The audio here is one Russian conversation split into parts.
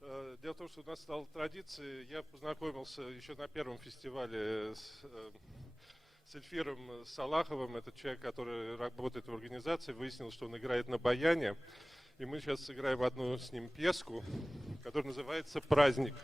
Дело в том, что у нас стала традиция, я познакомился еще на первом фестивале с Эльфиром Салаховым, это человек, который работает в организации, выяснил, что он играет на баяне, и мы сейчас сыграем одну с ним пьеску, которая называется «Праздник».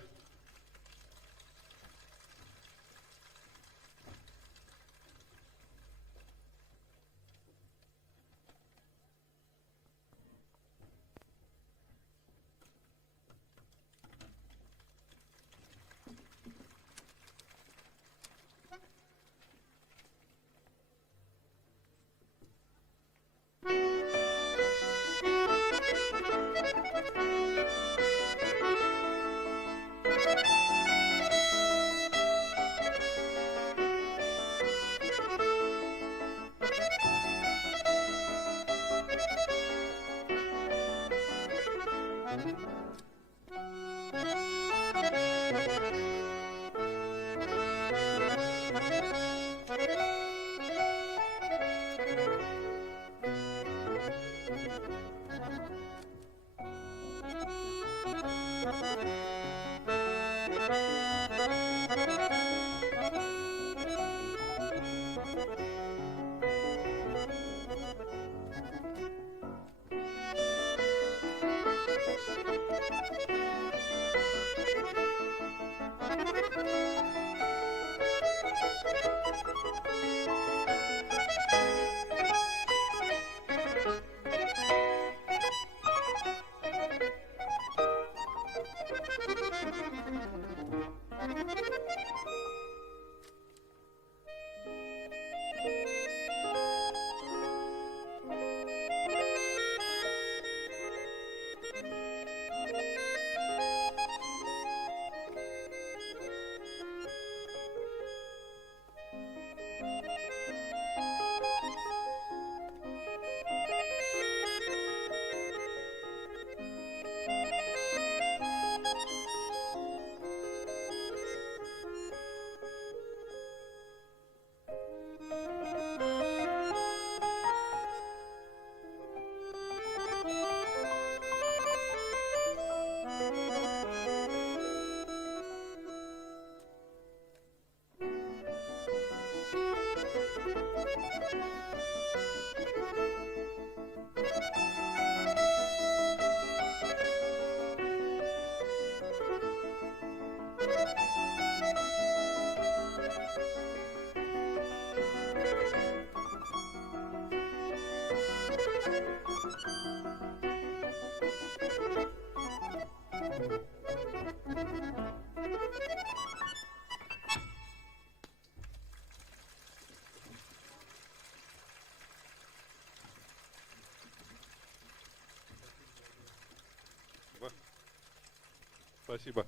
Спасибо.